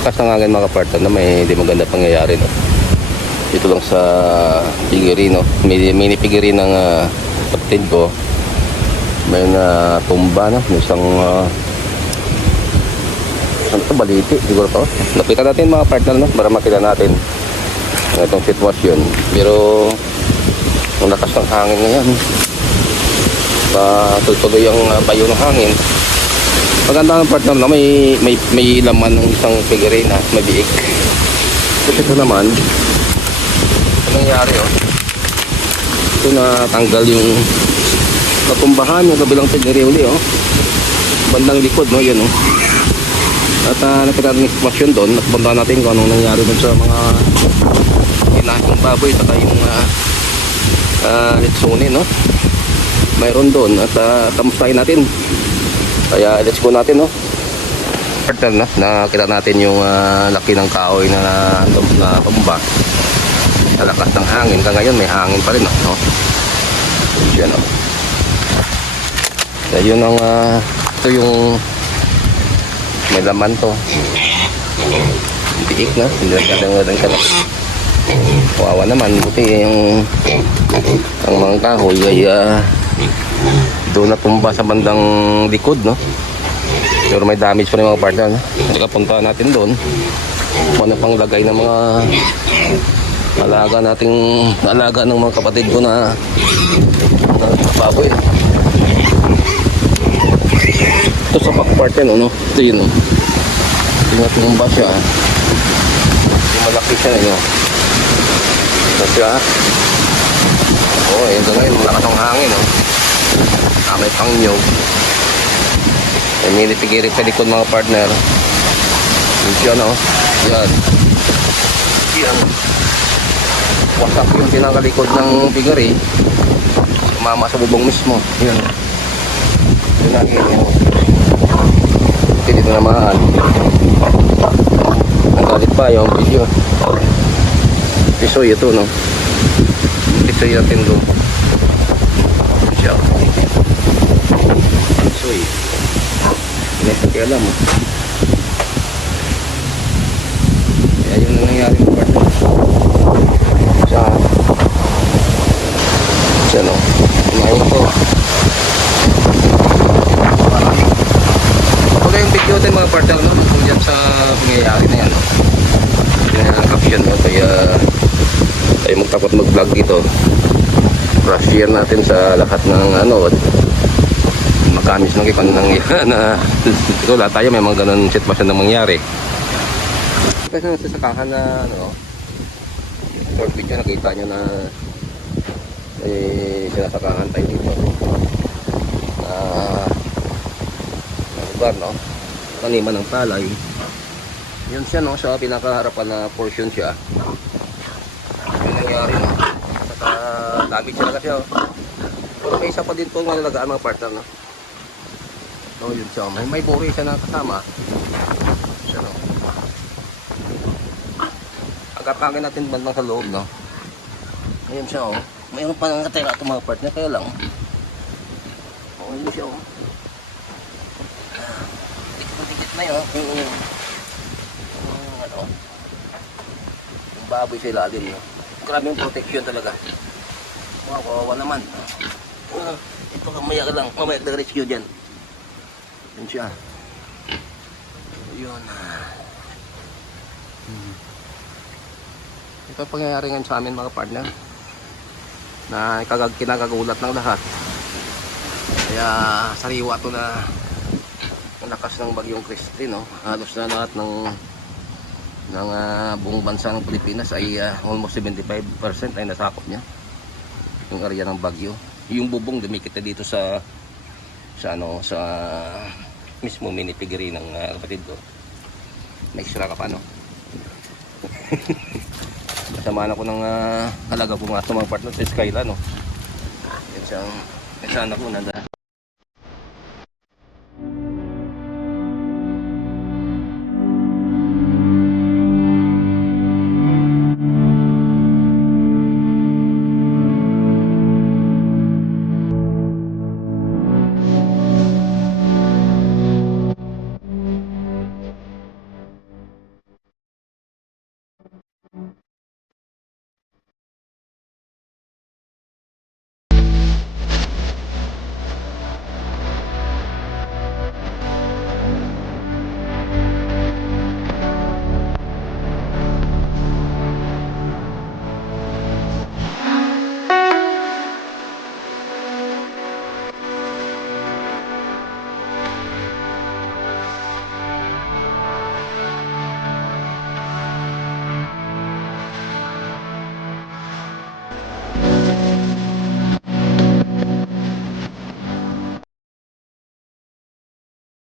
Kasangangin mga kapartner na may hindi maganda pangyayari, no? Dito lang sa piggery, no? Mini piggery ng kapatid ko. May tumba, no? May isang ano to, baliti siguro to. Lapitan natin mga partner, no? Para makita natin itong sitwasyon. Pero ang lakas ng hangin ngayon, tuloy-tuloy ang bayo ng hangin. Maganda ng partner na may laman ng isang piggery na may biik. Kasi ito naman, ano nangyari, oh? Ito na tanggal yung natumbahan yung kabilang piggery uli, oh. Bandang likod, no? Yan, oh. At nakita natin yung sitwasyon doon. Napunta natin kung anong nangyari doon sa mga inahing baboy saka yung litsuni, no? Mayroon doon at kamustahin natin. Kaya let's go natin, no? Partner, na nakita natin yung laki ng kahoy na tumba sa lakas ng hangin. Ngayon may hangin pa rin, no? Yan, no? Kaya yun ang ito yung may laman to. Biik na, hindi lang ka. Kawawa naman, buti yung ang mga kahoy ay doon natumba sa bandang likod, no? Pero may damage pa rin mga partner, no? Puntahan natin doon kung ano pang lagay ng mga alaga ng mga kapatid ko na baboy. Ito sa back partner, no? Ito yun, no? Ito nga tumumba siya. Yung malaki siya, no? Ito siya. Oo, yun na ngayon, malakas ang hangin, no? May pangnyog. May nilipigiri sa likod mga partner. Yun siya, no? Yan. Yan. Wasak yung pinakalikod ng pigiri. Tumama sa bubong mismo. Yan. Yun na, yun. Hindi dito naman. Ang galit pa yung video. Pisoy ito, no? Pisoy natin doon. Siya. Pisoy. Hindi natin alam, oh. Kaya yun ang nangyari ng partner. Siya, no? Kumain ko. Pag yung video natin mga partner, no? Kung dyan sa pangyayari na yan, no? Yan ang caption, no? Kaya tayo magtapot mag-vlog dito. Share natin sa lahat ng ano, makamis ng ipan ng na ito lahat tayo may mga ganun sitwasyon na mangyari. Kasi nasa sakahan na ano, short video nakita nyo na sinasakahan tayo dito na lugar, no? Taniman ng palay. Yun siya, no? Sa pinakaharapan na portion siya. Yun nangyari, no? Damage siya kasi, oh. Pero may isa pa din po mga nalagaan mga partner, no? No, yun siya. May buri siya na kasama. Siya, no? Agapangin natin bandang sa loob, no? Ayun siya, oh. Mayroon pa ng katira ito mga partner, kaya lang. Oh, yun siya, oh. Dikit na yun, ano? Yung baboy sa ilalim, no? Grabe yung protection talaga. Wow, kawawa naman. Ito kamaya ka lang. Mamaya ka rescue dyan. Yun siya. Yun. Ito ang pangyayari ngayon sa amin mga partner. Na kinakagulat ng lahat. Kaya sariwa ito na ang lakas ng bagyong Christy, no? Halos na lahat ng buong bansa ng Pilipinas ay almost 75% ay nasakop niya yung area ng bagyo. Yung bubong dumikit na dito sa mismo mini piggery ng kapatid ko. May extra ka pa, no? Kasamaan ako ng halaga pumasok mga partner sa Skyla, no? Yan siyang sana ko